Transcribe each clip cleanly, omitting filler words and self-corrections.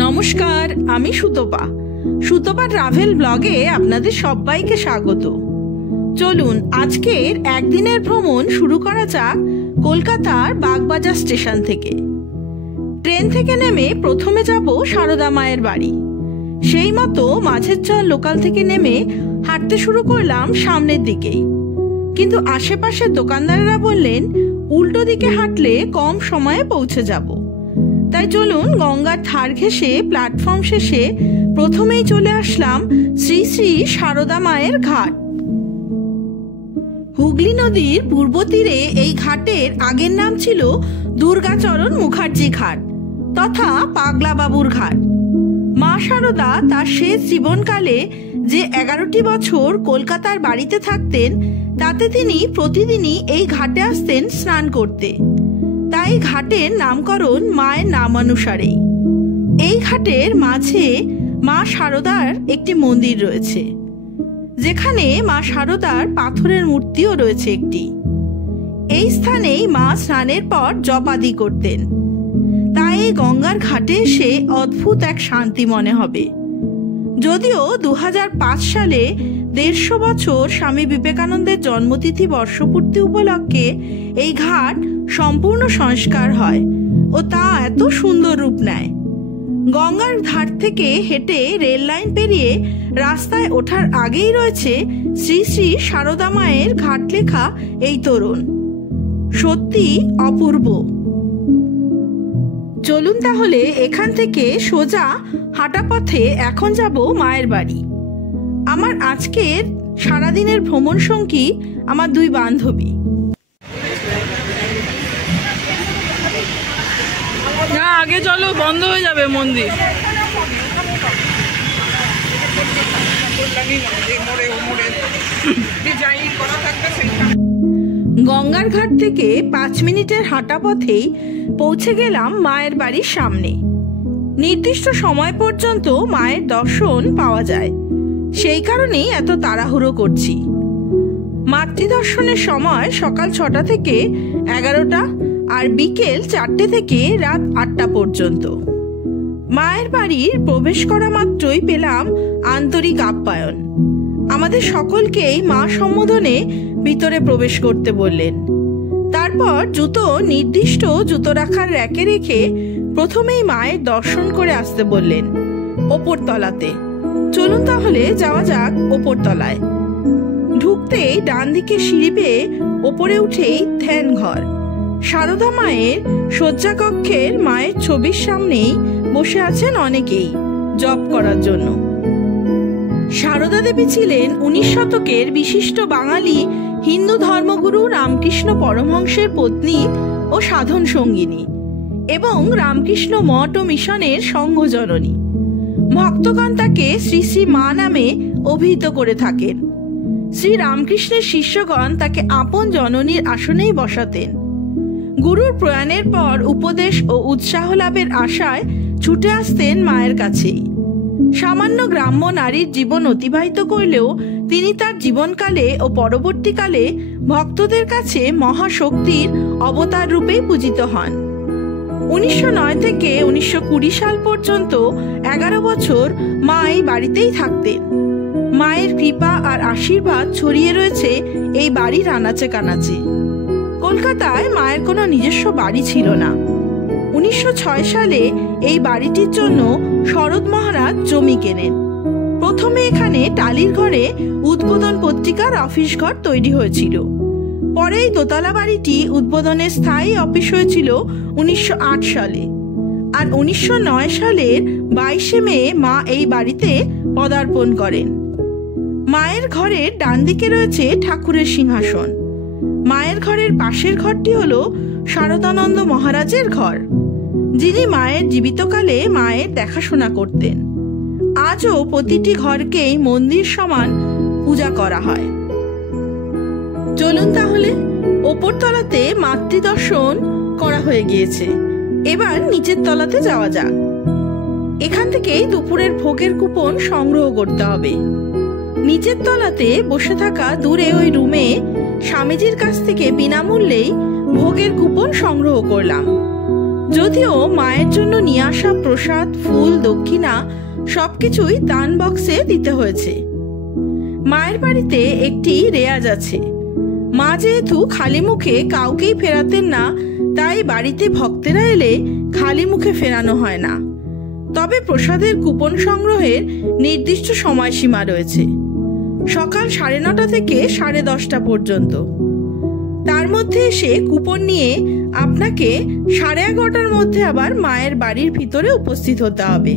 নমস্কার, আমি সুতপা। সুতপা ট্রাভেল ব্লগে আপনাদের সবাইকে স্বাগত। চলুন আজকের একদিনের ভ্রমণ শুরু করা যাক কলকাতার বাগবাজার স্টেশন থেকে। ট্রেন থেকে নেমে প্রথমে যাব সারদা মায়ের বাড়ি। সেই মতো মাঝের চর লোকাল থেকে নেমে হাঁটতে শুরু করলাম সামনের দিকেই, কিন্তু আশেপাশের দোকানদারেরা বললেন উল্টো দিকে হাঁটলে কম সময়ে পৌঁছে যাব। তাই চলুন গঙ্গার ধার ঘেঁষে প্ল্যাটফর্ম শেষে প্রথমেই চলে আসলাম শ্রী শ্রী সারদা মায়ের ঘাট। হুগলি নদীর পূর্ব তীরে এই ঘাটের আগের নাম ছিল দুর্গাচরণ মুখার্জি ঘাট তথা পাগলা বাবুর ঘাট। মা সারদা তার শেষ জীবনকালে যে 11টি বছর কলকাতার বাড়িতে থাকতেন, তাতে তিনি প্রতিদিনই এই ঘাটে আসতেন স্নান করতে। তাই ঘাটের নামকরণ মায়ের নামানুসারেই। এই ঘাটের মাঝে মা সারদার একটি মন্দির রয়েছে, যেখানে মা সারদার পাথরের মূর্তিও রয়েছে একটি। এই স্থানেই মা স্নানের পর জপাদি করতেন। তাই এই গঙ্গার ঘাটে এসে অদ্ভুত এক শান্তি মনে হবে। যদিও 2005 সালে 150 বছর স্বামী বিবেকানন্দের জন্মতিথি বর্ষপূর্তি উপলক্ষে এই ঘাট সম্পূর্ণ সংস্কার হয় ও তা এত সুন্দর রূপ নেয়। গঙ্গার ধার থেকে হেঁটে রেল লাইন পেরিয়ে রাস্তায় ওঠার আগেই রয়েছে শ্রী শ্রী সারদা মায়ের ঘাট লেখা এই তোরণ। সত্যি অপূর্ব। চলুন তাহলে এখান থেকে সোজা হাঁটা পথে এখন যাব মায়ের বাড়ি। আমার আজকের সারাদিনের ভ্রমণ সঙ্গী আমার দুই বান্ধবী। না, আগে চলো, বন্ধ হয়ে যাবে মন্দির। গঙ্গার ঘাট থেকে 5 মিনিটের হাঁটা পথেই পৌঁছে গেলাম মায়ের বাড়ির সামনে। নির্দিষ্ট সময় পর্যন্ত মায়ের দর্শন পাওয়া যায়, সেই কারণেই এত তাড়াহুড়ো করছি। মাতৃদর্শনের সময় সকাল 6টা থেকে 11টা আর বিকেল 4টে থেকে রাত 8টা পর্যন্ত। মায়ের বাড়ির প্রবেশ করা মাত্রই পেলাম আন্তরিক আপ্যায়ন। আমাদের সকলকেই মা সম্বোধনে ভিতরে প্রবেশ করতে বললেন। তারপর জুতো নির্দিষ্ট জুতো রাখার র্যাকে রেখে প্রথমেই মায়ের দর্শন করে আসতে বললেন ওপর তলাতে। চলুন তাহলে যাওয়া যাক ওপর তলায়। ঢুকতেই ডান দিকে সিঁড়ি বেয়ে ওপরে উঠেই ধ্যান ঘর। সারদা মায়ের শয্যা কক্ষের মায়ের ছবির সামনেই বসে আছেন অনেকেই জপ করার জন্য। সারদা দেবী ছিলেন 19 শতকের বিশিষ্ট বাঙালি হিন্দু ধর্মগুরু রামকৃষ্ণ পরমহংসের পত্নী ও সাধন সঙ্গিনী এবং রামকৃষ্ণ মঠ ও মিশনের সংঘজননী। ভক্তগণ তাকে শ্রী শ্রী মা নামে অভিহিত করে থাকেন। শ্রী রামকৃষ্ণের শিষ্যগণ তাকে আপন জননীর আসনেই বসাতেন। গুরুর প্রয়াণের পর উপদেশ ও উৎসাহ লাভের আশায় ছুটে আসতেন মায়ের কাছেই। সামান্য গ্রাম্য নারীর জীবন অতিবাহিত করলেও তিনি তার জীবনকালে ও পরবর্তীকালে ভক্তদের কাছে মহাশক্তির অবতার রূপেই পূজিত হন। 1909 থেকে 1920 সাল পর্যন্ত 11 বছর মা এই বাড়িতেই থাকতেন। মায়ের কৃপা আর আশীর্বাদ ছড়িয়ে রয়েছে এই বাড়ির আনাচে কানাচে। কলকাতায় মায়ের কোনো নিজস্ব বাড়ি ছিল না। 1906 সালে এই বাড়িটির জন্য শরৎ মহারাজ জমি কেনেন। প্রথমে এখানে টালির ঘরে উদ্বোধন পত্রিকার অফিস ঘর তৈরি হয়েছিল। পরে এই দোতলা বাড়িটি উদ্বোধনের স্থায়ী অফিস হয়েছিল 1908 সালে। আর 1909 সালের 22শে মে মা এই বাড়িতে পদার্পণ করেন। মায়ের ঘরের ডান দিকে রয়েছে ঠাকুরের সিংহাসন। মায়ের ঘরের পাশের ঘরটি হলো শারদানন্দ মহারাজের ঘর, যিনি মায়ের জীবিতকালে মায়ের দেখাশোনা করতেন। আজও প্রতিটি ঘরকেই মন্দির সমান পূজা করা হয়। চলুন তাহলে, ওপর তলাতে মাতৃদর্শন করা হয়ে গিয়েছে, এবার নিচের তলাতে যাওয়া যাক। এখান থেকেই দুপুরের ভোগের কুপন সংগ্রহ করতে হবে। নিচের তলাতে বসে থাকা দূরে ওই রুমে স্বামীজির কাছ থেকে বিনামূল্যেই ভোগের কুপন সংগ্রহ করলাম। যদিও মায়ের জন্য নিয়ে আসা প্রসাদ, ফুল, দক্ষিণা সবকিছুই দান বক্সে দিতে হয়েছে। মায়ের বাড়িতে একটি রেয়াজ আছে। মা যেহেতু খালি মুখে কাউকেই ফেরাতেন না, তাই বাড়িতে ভক্তেরা এলে খালি মুখে ফেরানো হয় না। তবে প্রসাদের কুপন সংগ্রহের নির্দিষ্ট সময়সীমা রয়েছে, সকাল 9:30 থেকে 10:30 পর্যন্ত। তার মধ্যে এসে কুপন নিয়ে আপনাকে 11:30টার মধ্যে আবার মায়ের বাড়ির ভিতরে উপস্থিত হতে হবে।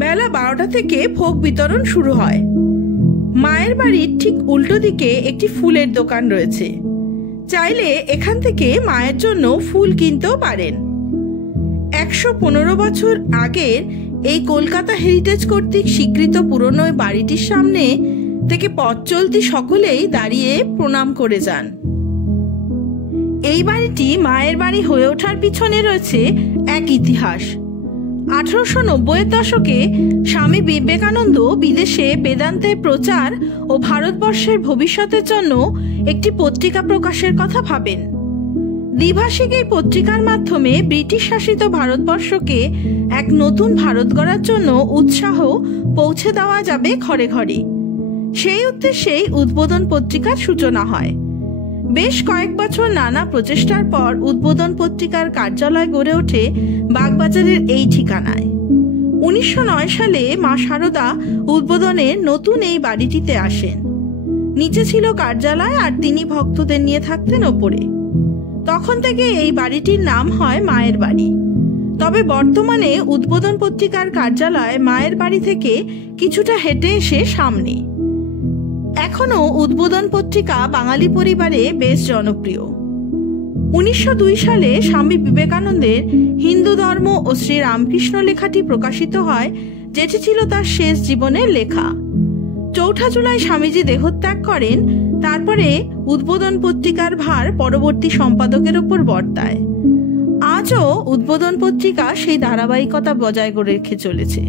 বেলা 12টা থেকে ভোগ বিতরণ শুরু হয়। মায়ের বাড়ির ঠিক উল্টো দিকে একটি ফুলের দোকান রয়েছে। চাইলে এখান থেকে মায়ের জন্য ফুল কিনতেও পারেন। 115 বছর আগের এই কলকাতা হেরিটেজ কর্তৃক স্বীকৃত পুরনো বাড়িটির সামনে থেকে পথ চলতি সকলেই দাঁড়িয়ে প্রণাম করে যান। এই বাড়িটি মায়ের বাড়ি হয়ে ওঠার পিছনে রয়েছে এক ইতিহাস। 1890-এর দশকে স্বামী বিবেকানন্দ বিদেশে বেদান্তের প্রচার ও ভারতবর্ষের ভবিষ্যতের জন্য একটি পত্রিকা প্রকাশের কথা ভাবেন। দ্বিভাষিক এই পত্রিকার মাধ্যমে ব্রিটিশ শাসিত ভারতবর্ষকে এক নতুন ভারত গড়ার জন্য উৎসাহ পৌঁছে দেওয়া যাবে ঘরে ঘরে। সেই উদ্দেশ্যেই উদ্বোধন পত্রিকার সূচনা হয়। বেশ কয়েক বছর নানা প্রচেষ্টার পর উদ্বোধন পত্রিকার কার্যালয় গড়ে ওঠে বাগবাজারের এই ঠিকানায়। 1909 সালে মা শারদা উদ্বোধনের নতুন এই বাড়িটিতে আসেন। নিচে ছিল কার্যালয় আর তিনি ভক্তদের নিয়ে থাকতেন ওপরে। তখন থেকে এই বাড়িটির নাম হয় মায়ের বাড়ি। তবে বর্তমানে উদ্বোধন পত্রিকার কার্যালয় মায়ের বাড়ি থেকে কিছুটা হেঁটে এসে সামনে। এখনো উদ্বোধন পত্রিকা বাঙালি পরিবারে বেশ জনপ্রিয়। 1902 সালে স্বামী বিবেকানন্দের হিন্দু ধর্ম ও শ্রী রামকৃষ্ণ লেখাটি প্রকাশিত হয়, যেটি ছিল তার শেষ জীবনের লেখা। 4 জুলাই স্বামীজি দেহত্যাগ করেন। তারপরে উদ্বোধন পত্রিকার ভার পরবর্তী সম্পাদকের উপর বর্তায়। আজও উদ্বোধন পত্রিকা সেই ধারাবাহিকতা বজায় রেখে চলেছে।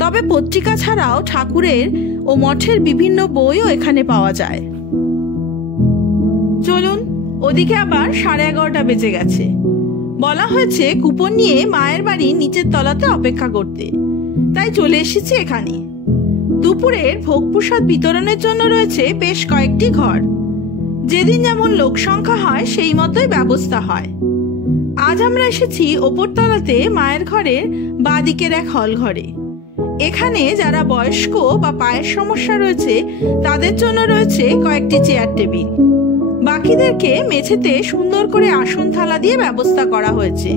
তবে পত্রিকা ছাড়াও ঠাকুরের ও মঠের বিভিন্ন বইও এখানে পাওয়া যায়। চলুন, ওদিকে আবার 11:30 বেজে গেছে। বলা হয়েছে কুপন নিয়ে মায়ের বাড়ি নিচের তলাতে অপেক্ষা করতে, তাই চলে এসেছি এখানে। দুপুরের ভোগ প্রসাদ বিতরণের জন্য রয়েছে বেশ কয়েকটি ঘর। যেদিন যেমন লোক সংখ্যা হয় সেই মতোই ব্যবস্থা হয়। আজ আমরা এসেছি ওপর তলাতে মায়ের ঘরের বাঁদিকের এক হল ঘরে। এখানে যারা বয়স্ক বা পায়ের সমস্যা রয়েছে তাদের জন্য রয়েছে কয়েকটি চেয়ার টেবিল। বাকিদেরকে মেঝেতে সুন্দর করে আসন থালা দিয়ে ব্যবস্থা করা হয়েছে।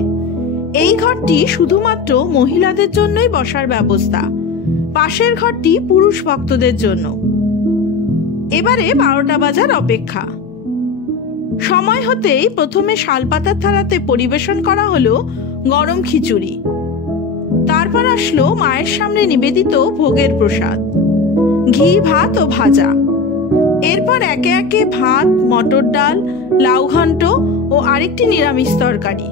এই ঘরটি শুধুমাত্র মহিলাদের জন্যই বসার ব্যবস্থা। পাশের ঘরটি পুরুষ ভক্তদের জন্য। এবারে 12টা বাজার অপেক্ষা। সময় হতেই প্রথমে শালপাতার থালাতে পরিবেশন করা হলো গরম খিচুড়ি। তারপর আসলো মায়ের সামনে নিবেদিত ভোগের প্রসাদ, ঘি, ভাত ও ভাজা। এরপর একে একে ভাত, মটর ডাল, লাউ ঘন্ট ও আরেকটি নিরামিষ তরকারি,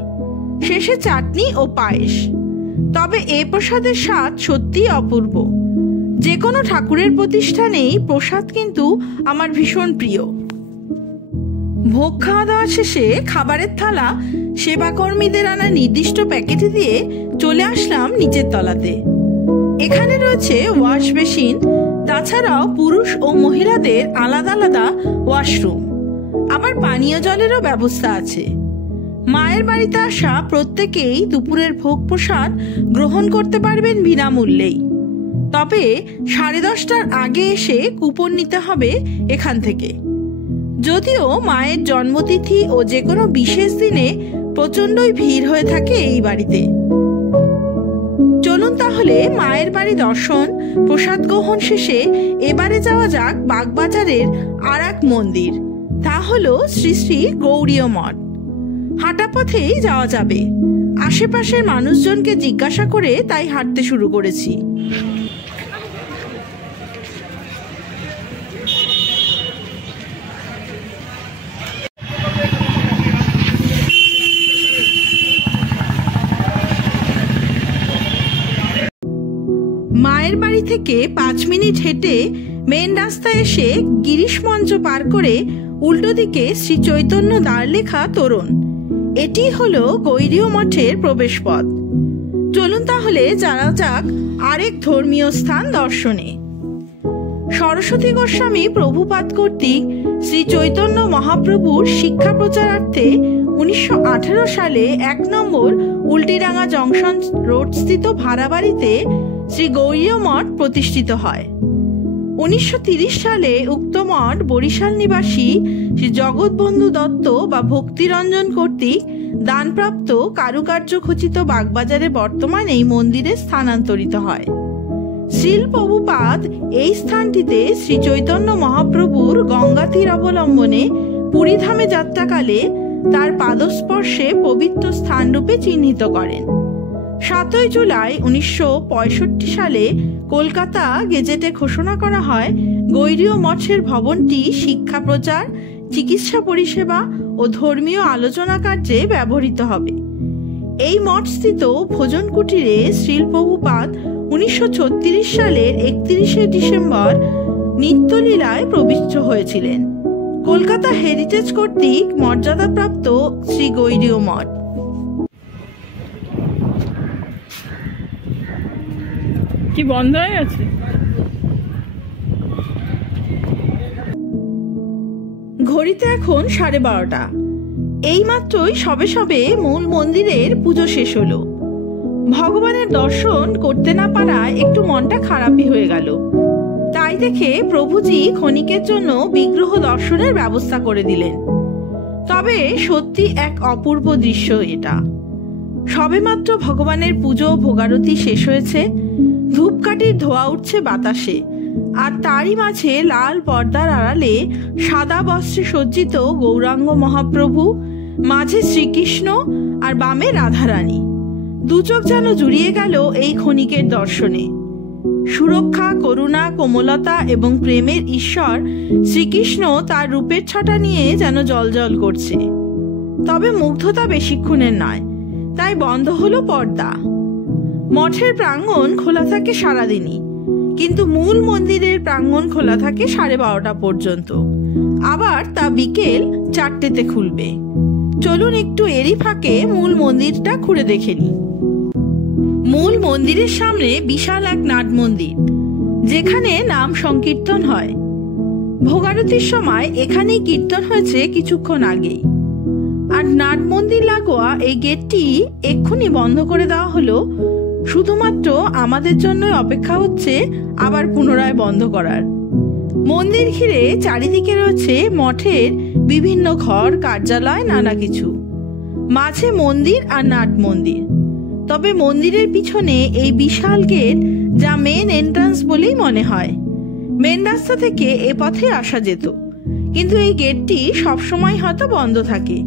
শেষে চাটনি ও পায়েস। তবে এ প্রসাদের স্বাদ সত্যিই অপূর্ব। যে কোনো ঠাকুরের প্রতিষ্ঠানেই প্রসাদ কিন্তু আমার ভীষণ প্রিয়। ভোগ খাওয়া দাওয়া শেষে খাবারের থালা সেবাকর্মীদের আনা নির্দিষ্ট প্যাকেটে দিয়ে চলে আসলাম নিচের তলাতে। এখানে রয়েছে ওয়াশ বেসিন, তাছাড়াও পুরুষ ও মহিলাদের আলাদা আলাদা ওয়াশরুম, আবার পানীয় জলেরও ব্যবস্থা আছে। মায়ের বাড়িতে আসা প্রত্যেকেই দুপুরের ভোগ প্রসাদ গ্রহণ করতে পারবেন বিনামূল্যেই। তবে 10:30টার আগে এসে কুপন নিতে হবে এখান থেকে। যদিও মায়ের জন্মতিথি ও যে কোনো বিশেষ দিনে প্রচণ্ডই ভিড় হয়ে থাকে এই বাড়িতে। চলুন তাহলে মায়ের বাড়ি দর্শন, প্রসাদ গ্রহণ শেষে এবারে যাওয়া যাক বাগবাজারের আর এক মন্দির, তা হলো শ্রী শ্রী গৌড়ীয় মঠ। হাঁটা পথেই যাওয়া যাবে। আশেপাশের মানুষজনকে জিজ্ঞাসা করে তাই হাঁটতে শুরু করেছি। মায়ের বাড়ি থেকে 5 মিনিট হেঁটে মেন রাস্তায় এসে গিরিশ মঞ্চ পার করে উল্টো দিকে শ্রী চৈতন্য দ্বার লেখা তোরণ, এটি হলো গৈরীয় মঠের প্রবেশপথ। চলুন তাহলে যাওয়া যাক আরেক ধর্মীয় স্থান দর্শনে। সরস্বতী গোস্বামী প্রভুপাদ কর্তৃক শ্রী চৈতন্য মহাপ্রভুর শিক্ষা প্রচারার্থে 1918 সালে 1 নম্বর উল্টিডাঙ্গা জংশন রোড স্থিত ভাড়া বাড়িতে শ্রী গৌড়ীয় মঠ প্রতিষ্ঠিত হয়। 1930 সালে উক্ত মঠ বরিশাল নিবাসী শ্রী জগৎবন্ধু দত্ত বা ভক্তিরঞ্জন কর্তৃক দানপ্রাপ্ত কারুকার্য খচিত বাগবাজারে বর্তমানে এই মন্দিরে স্থানান্তরিত হয়। শ্রীল প্রভুপাদ এই স্থানটিতে শ্রী চৈতন্য মহাপ্রভুর গঙ্গা তীর অবলম্বনে পুরীধামে যাত্রাকালে তার পাদস্পর্শে পবিত্র স্থানরূপে চিহ্নিত করেন। 7 জুলাই 1965 সালে কলকাতা গেজেটে ঘোষণা করা হয় গৈরীয় মঠের ভবনটি শিক্ষা প্রচার, চিকিৎসা পরিষেবা ও ধর্মীয় আলোচনা কার্যে ব্যবহৃত হবে। এই মঠস্থিত ভোজন কুটিরে শ্রীল প্রভুপাদ 1936 সালের 31 ডিসেম্বর নিত্যলীলায় প্রবিষ্ট হয়েছিলেন। কলকাতা হেরিটেজ কর্তৃক মর্যাদাপ্রাপ্ত শ্রী গৈরীয় মঠ। কি বন্ধ হয়ে গেছে? ঘড়িতে এখন 12:30। এইমাত্রই সবে সবে মূল মন্দিরের পুজো শেষ হলো। ভগবানের দর্শন করতে না পারায় একটু মনটা খারাপই হয়ে গেল। তাই দেখে প্রভুজি ক্ষণিকের জন্য বিগ্রহ দর্শনের ব্যবস্থা করে দিলেন। তবে সত্যি এক অপূর্ব দৃশ্য এটা। সবেমাত্র ভগবানের পুজো ভোগারতি শেষ হয়েছে, ধূপকাঠির ধোঁয়া উঠছে বাতাসে, আর তারই মাঝে লাল পর্দার আড়ালে সাদা বস্ত্রে সজ্জিত গৌরাঙ্গ মহাপ্রভু, মাঝে শ্রীকৃষ্ণ আর বামে রাধারানী। দুচোখ যেন জুড়িয়ে গেল এই ক্ষণিকের দর্শনে। সুরক্ষা, করুণা, কোমলতা এবং প্রেমের ঈশ্বর শ্রীকৃষ্ণ তার রূপের ছটা নিয়ে যেন জ্বলজ্বল করছে। তবে মুগ্ধতা বেশিক্ষণের নয়, তাই বন্ধ হলো পর্দা। মঠের প্রাঙ্গণ খোলা থাকে সারাদিনই, কিন্তু মূল মন্দিরের প্রাঙ্গণ খোলা থাকে 12:30 পর্যন্ত, আবার তা বিকেল 4টেতে খুলবে। চলুন একটু এরই ফাঁকে মূল মন্দিরটা ঘুরে দেখে নিই। মূল মন্দিরের সামনে বিশাল এক নাট মন্দির, যেখানে নাম সংকীর্তন হয়। ভোগারতির সময় এখানেই কীর্তন হয়েছে কিছুক্ষণ আগেই। আর নাট মন্দির লাগোয়া এই গেটটি এক্ষুনি বন্ধ করে দেওয়া হলো। শুধুমাত্র আমাদের জন্য অপেক্ষা হচ্ছে আবার পুনরায় বন্ধ করার। মন্দির ঘিরে চারিদিকে রয়েছে মঠের বিভিন্ন ঘর, কার্যালয়, নানা কিছু। মাঝে মন্দির আর নাট মন্দির। তবে মন্দিরের পিছনে এই বিশাল গেট, যা মেন এন্ট্রান্স বলেই মনে হয়। মেন রাস্তা থেকে এ পথে আসা যেত, কিন্তু এই গেটটি সবসময় হয়তো বন্ধ থাকে,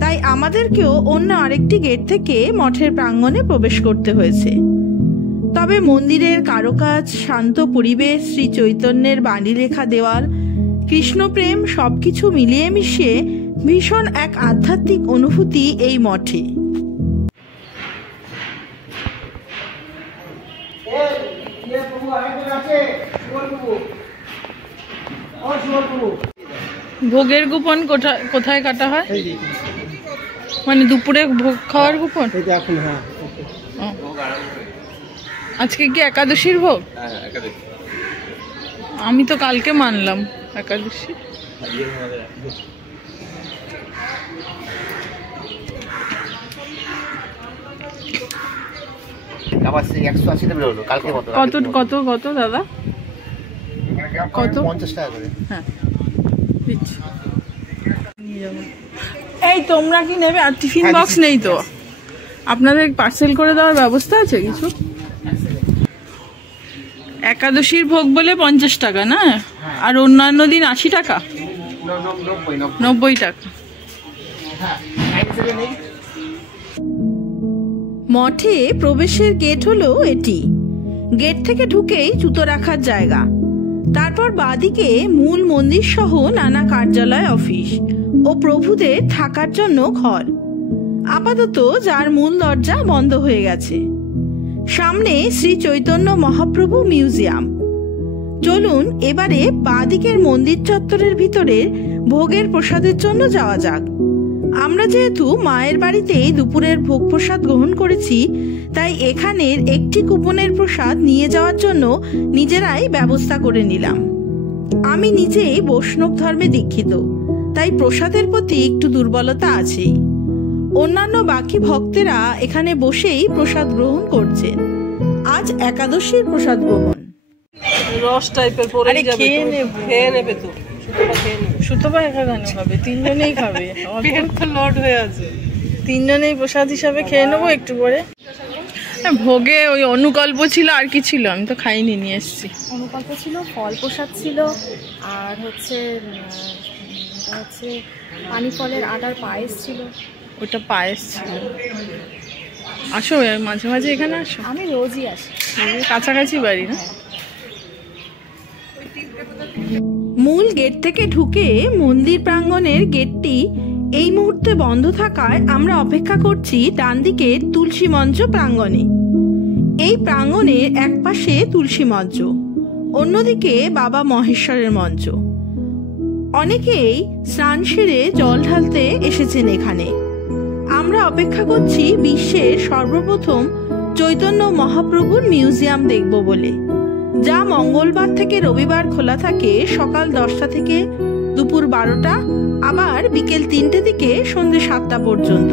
তাই আমাদেরকেও অন্য আরেকটি গেট থেকে মঠের প্রাঙ্গণে প্রবেশ করতে হয়েছে। তবে মন্দিরের কারুকাজ, শান্ত পরিবেশ, শ্রী চৈতন্যের বাণী লেখা দেওয়াল, কৃষ্ণপ্রেম সবকিছু মিলিয়ে মিশিয়ে ভীষণ এক আধ্যাত্মিক অনুভূতি এই মঠে। ভোগের কুপন কোথায় কাটা হয়? মানে দুপুরে ভোগ খাওয়ার কুপন? আজকে কি একাদশীর ভোগ? আমি তো কালকে মানলাম একাদশী। কত কত কত দাদা? কত? 50 টাকা করে। হ্যাঁ, এই তোমরা কি নেবে? আর টিফিন বক্স নেই তো? আপনাদের পার্সেল করে দেওয়ার ব্যবস্থা আছে কিছু? একাদশীর ভোগ বলে 50 টাকা না? আর অন্যান্য দিন 80 টাকা? 90 টাকা। মঠে প্রবেশের গেট হলো এটি। গেট থেকে ঢুকেই জুতো রাখার জায়গা, তারপর বাঁদিকে মূল মন্দির সহ নানা কার্যালয়, অফিস ও প্রভুদের থাকার জন্য ঘর। আপাতত যার মূল দরজা বন্ধ হয়ে গেছে। সামনে শ্রী চৈতন্য মহাপ্রভু মিউজিয়াম। চলুন এবারে বাঁদিকের মন্দির চত্বরের ভিতরের ভোগের প্রসাদের জন্য যাওয়া যাক। আমরা যেহেতু মায়ের বাড়িতেই দুপুরের ভোগ প্রসাদ গ্রহণ করেছি, তাই এখানের একটি কুপনের প্রসাদ নিয়ে যাওয়ার জন্য নিজেরাই ব্যবস্থা করে নিলাম। আমি নিজেই বৈষ্ণব ধর্মে দীক্ষিত, তাই প্রসাদের প্রতি একটু দুর্বলতা আছেই। অন্যান্য বাকি ভক্তেরা এখানে বসেই প্রসাদ গ্রহণ করছেন। আজ একাদশীর প্রসাদ গ্রহণ। রস টাইপের পরে যাবে, খেয়ে নেবে তো। সুতপা একা কেন খাবে? তিনজনেই খাবে, পেট তো লোড হয়ে আছে। তিনজনেই প্রসাদ হিসাবে খেয়ে নেবো একটু পরে। ভোগে ওই অনুকল্প ছিল, আর কি ছিল আমি তো খাইনি, নিয়ে এসছি। অনুকল্প ছিল, ফল প্রসাদ ছিল, আর হচ্ছে পানি ফলের আটার পায়েস ছিল। ওটা পায়েস ছিল। আসো মাঝে মাঝে এখানে আসো। আমি রোজই আসি, কাছাকাছি বাড়ি না? মূল গেট থেকে ঢুকে মন্দির প্রাঙ্গণের গেটটি এই মুহূর্তে বন্ধ থাকায় আমরা অপেক্ষা করছি ডান দিকের তুলসী মঞ্চ প্রাঙ্গণে। এই প্রাঙ্গণের এক পাশে তুলসী মঞ্চ, অন্যদিকে বাবা মহেশ্বরের মঞ্চ। অনেকেই স্নান সেরে জল ঢালতে এসেছেন এখানে। আমরা অপেক্ষা করছি বিশ্বের সর্বপ্রথম চৈতন্য মহাপ্রভুর মিউজিয়াম দেখব বলে, যা মঙ্গলবার থেকে রবিবার খোলা থাকে সকাল 10টা থেকে দুপুর 12টা, আবার বিকেল 3টে থেকে সন্ধ্যে 7টা পর্যন্ত।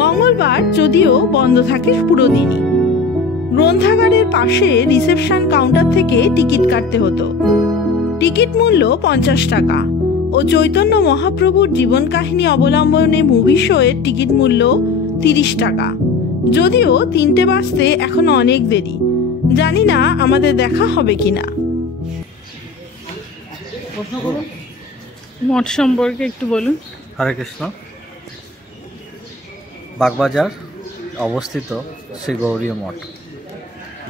মঙ্গলবার যদিও বন্ধ থাকে পুরো দিনই। গ্রন্থাগারের পাশে রিসেপশন কাউন্টার থেকে টিকিট কাটতে হতো। টিকিট মূল্য 50 টাকা ও চৈতন্য মহাপ্রভুর জীবন কাহিনী অবলম্বনে মুভি শো এর টিকিট মূল্য 30 টাকা। যদিও 3টে বাজতে এখনো অনেক দেরি, জানি না আমাদের দেখা হবে কিনা। মঠ সম্পর্কে একটু বলুন। হরে কৃষ্ণ। বাগবাজার অবস্থিত শ্রী গৌরীয় মঠ।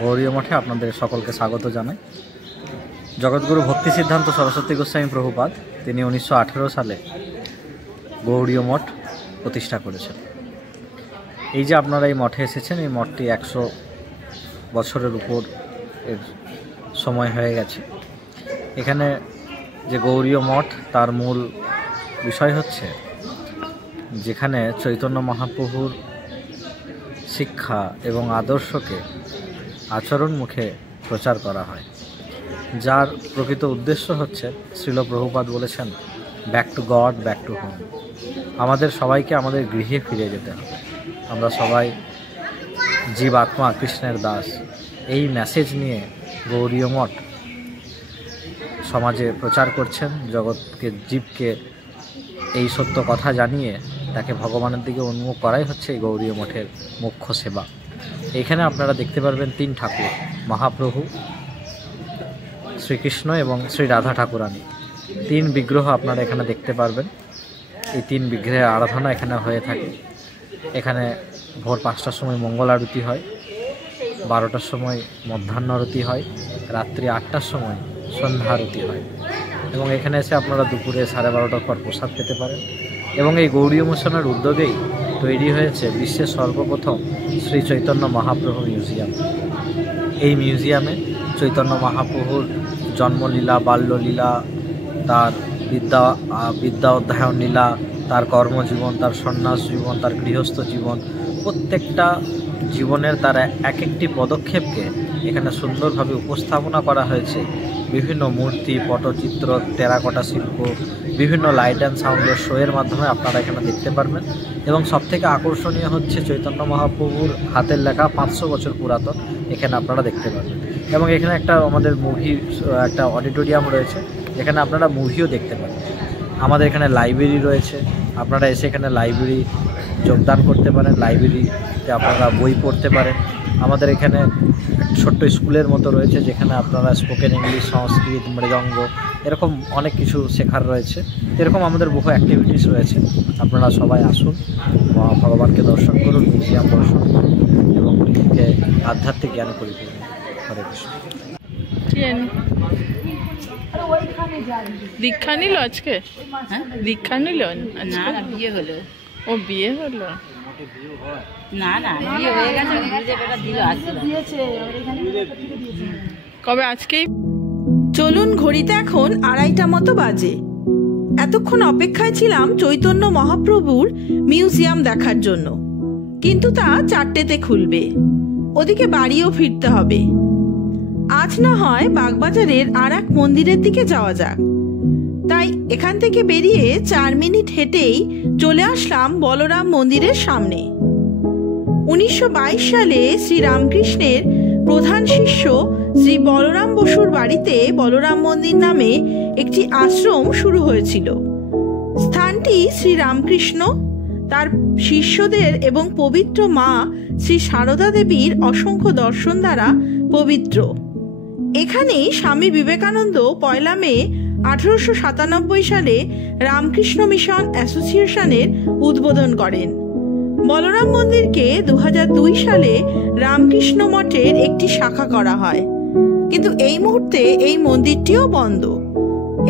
গৌরীয় মঠে আপনাদের সকলকে স্বাগত জানাই। জগৎগুরু ভক্তি সিদ্ধান্ত সরস্বতী গোস্বামী প্রভুপাদ তিনি 1918 সালে গৌরীয় মঠ প্রতিষ্ঠা করেছেন। এই যে আপনারা এই মঠে এসেছেন, এই মঠটি 100 বছরের উপর এর সময় হয়ে গেছে। এখানে যে গৌরীয় মঠ, তার মূল বিষয় হচ্ছে যেখানে চৈতন্য মহাপ্রভুর শিক্ষা এবং আদর্শকে আচরণ মুখে প্রচার করা হয়, যার প্রকৃত উদ্দেশ্য হচ্ছে শ্রীল প্রভুপাদ বলেছেন, back to god, back to home. আমাদের সবাইকে আমাদের গৃহে ফিরে যেতে হবে। আমরা সবাই জীব আত্মা কৃষ্ণের দাস, এই মেসেজ নিয়ে গৌরীয় মঠ সমাজে প্রচার করছেন। জগৎকে, জীবকে এই সত্য কথা জানিয়ে তাকে ভগবানের দিকে উন্মুখ করাই হচ্ছে এই গৌরীয় মঠের মুখ্য সেবা। এখানে আপনারা দেখতে পারবেন 3 ঠাকুর, মহাপ্রভু, শ্রীকৃষ্ণ এবং শ্রী রাধা ঠাকুরানী। 3 বিগ্রহ আপনারা এখানে দেখতে পারবেন। এই 3 বিগ্রহের আরাধনা এখানে হয়ে থাকে। এখানে ভোর 5টার সময় মঙ্গল আরতি হয়, 12টার সময় মধ্যাহ্ন আরতি হয়, রাত্রি 8টার সময় সন্ধ্যা আরতি হয়। এবং এখানে এসে আপনারা দুপুরে 12:30টার পর প্রসাদ পেতে পারেন। এবং এই গৌরীয় মিশনের উদ্যোগেই তৈরি হয়েছে বিশ্বের সর্বপ্রথম শ্রী চৈতন্য মহাপ্রভু মিউজিয়াম। এই মিউজিয়ামে চৈতন্য মহাপ্রভুর জন্মলীলা, বাল্যলীলা, তার বিদ্যা অধ্যয়ন লীলা, তার কর্মজীবন, তার সন্ন্যাস জীবন, তার গৃহস্থ জীবন, প্রত্যেকটা জীবনের তার এক একটি পদক্ষেপকে এখানে সুন্দরভাবে উপস্থাপনা করা হয়েছে। বিভিন্ন মূর্তি, পটচিত্র, টেরাকোটা শিল্প, বিভিন্ন লাইট অ্যান্ড সাউন্ডের শোয়ের মাধ্যমে আপনারা এখানে দেখতে পারবেন। এবং সবথেকে আকর্ষণীয় হচ্ছে চৈতন্য মহাপ্রভুর হাতের লেখা 500 বছর পুরাতন এখানে আপনারা দেখতে পারবেন। এবং এখানে একটা আমাদের একটা অডিটোরিয়াম রয়েছে, যেখানে আপনারা মুভিও দেখতে পারবেন। আমাদের এখানে লাইব্রেরি রয়েছে, আপনারা এসে এখানে লাইব্রেরি যোগদান করতে পারেন, লাইব্রেরিতে আপনারা বই পড়তে পারেন। আমাদের এখানে ছোট্ট স্কুলের মতো রয়েছে, যেখানে আপনারা স্পোকেন ইংলিশ, সংস্কৃত, মৃদঙ্গ, এরকম অনেক কিছু শেখার রয়েছে। এরকম আমাদের বহু অ্যাক্টিভিটিস রয়েছে। আপনারা সবাই আসুন, ভগবানকে দর্শন করুন, মিউজিয়াম দর্শন করুন এবং নিজেকে আধ্যাত্মিক জ্ঞান পরিপূর্ণ। হরে কৃষ্ণ। দীক্ষা নিল আজকে? হ্যাঁ, দীক্ষা নিল? না না, বিয়ে হলো। ও বিয়ে হলো? না না, বিয়ে হয়ে গেছে, দিল আসছিল। কবে? আজকেই। চলুন, ঘড়িতে এখন 2:30টা মতো বাজে। এতক্ষণ অপেক্ষায় ছিলাম চৈতন্য মহাপ্রভুর মিউজিয়াম দেখার জন্য, কিন্তু তা 4টেতে খুলবে। ওদিকে বাড়িও ফিরতে হবে। আজ না হয় বাগবাজারের আর এক মন্দিরের দিকে যাওয়া যাক। তাই এখান থেকে বেরিয়ে 4 মিনিট হেঁটেই চলে আসলাম বলরাম মন্দিরের সামনে। 1922 সালে শ্রী রামকৃষ্ণের প্রধান শিষ্য শ্রী বলরাম বসুর বাড়িতে বলরাম মন্দির নামে একটি আশ্রম শুরু হয়েছিল। স্থানটি শ্রী রামকৃষ্ণ, তার শিষ্যদের এবং পবিত্র মা শ্রী সারদা দেবীর অসংখ্য দর্শন দ্বারা পবিত্র। এখানেই স্বামী বিবেকানন্দ 1 মে 1897 সালে রামকৃষ্ণ মিশন অ্যাসোসিয়েশনের উদ্বোধন করেন। বলরাম মন্দিরকে 2002 সালে রামকৃষ্ণ মঠের একটি শাখা করা হয়, কিন্তু এই মুহূর্তে এই মন্দিরটিও বন্ধ।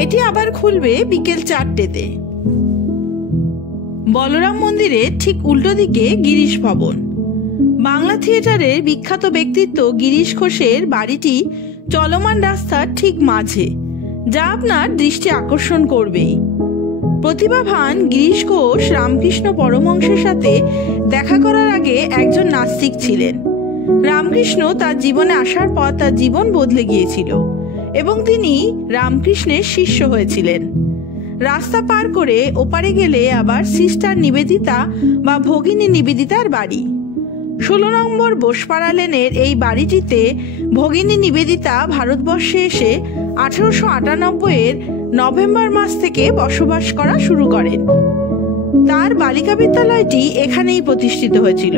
এটি আবার খুলবে বিকেল 4টেতে। বলরাম মন্দিরের ঠিক উল্টো দিকে গিরিশ ভবন। বাংলা থিয়েটারের বিখ্যাত ব্যক্তিত্ব গিরিশ ঘোষের বাড়িটি চলমান রাস্তার ঠিক মাঝে, যা আপনার দৃষ্টি আকর্ষণ করবেই। প্রতিভাবান গিরিশ ঘোষ রামকৃষ্ণ পরমহংসের সাথে দেখা করার আগে একজন নাস্তিক ছিলেন। রামকৃষ্ণ তার জীবনে আসার পর তার জীবন বদলে গিয়েছিল এবং তিনি রামকৃষ্ণের শিষ্য হয়েছিলেন। রাস্তা পার করে ওপারে গেলে আবার সিস্টার নিবেদিতা বা ভগিনী নিবেদিতার বাড়ি। 16 নম্বর বোসপাড়া লেনের এই বাড়িটিতে ভগিনী নিবেদিতা ভারতবর্ষে এসে 1898-এর নভেম্বর মাস থেকে বসবাস করা শুরু করেন। তার বালিকা বিদ্যালয়টি এখানেই প্রতিষ্ঠিত হয়েছিল।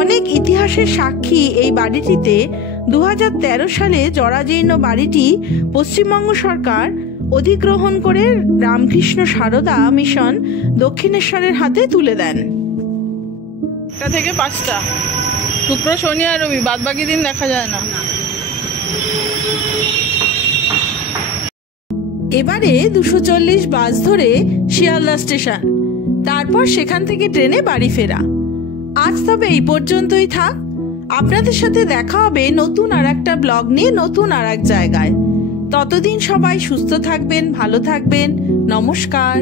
অনেক ইতিহাসের সাক্ষী এই বাড়িটিতে 2013 সালে জরাজীর্ণ বাড়িটি পশ্চিমবঙ্গ সরকার অধিগ্রহণ করে রামকৃষ্ণ সারদা মিশন দক্ষিণেশ্বরের হাতে তুলে দেন। 1টা থেকে 5টা, শুক্র শনি আর রবি, বাদ বাকি দিন দেখা যায় না। এবারে 240 বাস ধরে শিয়ালদা স্টেশন, তারপর সেখান থেকে ট্রেনে বাড়ি ফেরা। আজ তবে এই পর্যন্তই থাক। আপনাদের সাথে দেখা হবে নতুন আর একটা ব্লগ নিয়ে, নতুন আর এক জায়গায়। ততদিন সবাই সুস্থ থাকবেন, ভালো থাকবেন। নমস্কার।